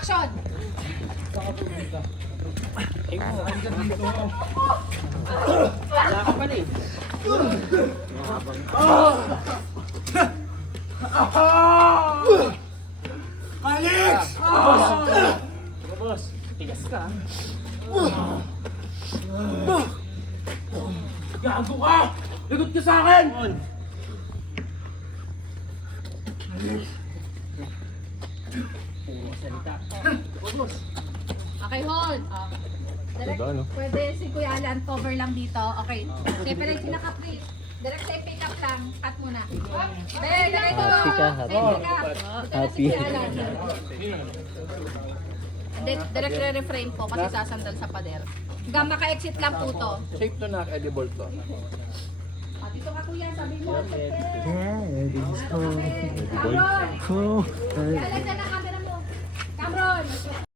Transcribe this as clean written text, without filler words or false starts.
Action! Wala ka pala eh. Alex! Boss, tigas ka. Gago ka! Lagot ka sa akin! Puro salita. Okay, hold. Direct, pwede si Kuya Alan cover lang dito. Okay. Separate sila kapri. Direct sa pick up lang. Cut muna. Diretso. Happy ka, happy. Happy. Direct re-reframe po kasi sasandal sa pader. Hanggang maka-exit lang po to. Shape to na, edible to. Dito ka kuya, sabi mo. Yeah, Cameron! Oh, Alam na lang camera mo. Cameron!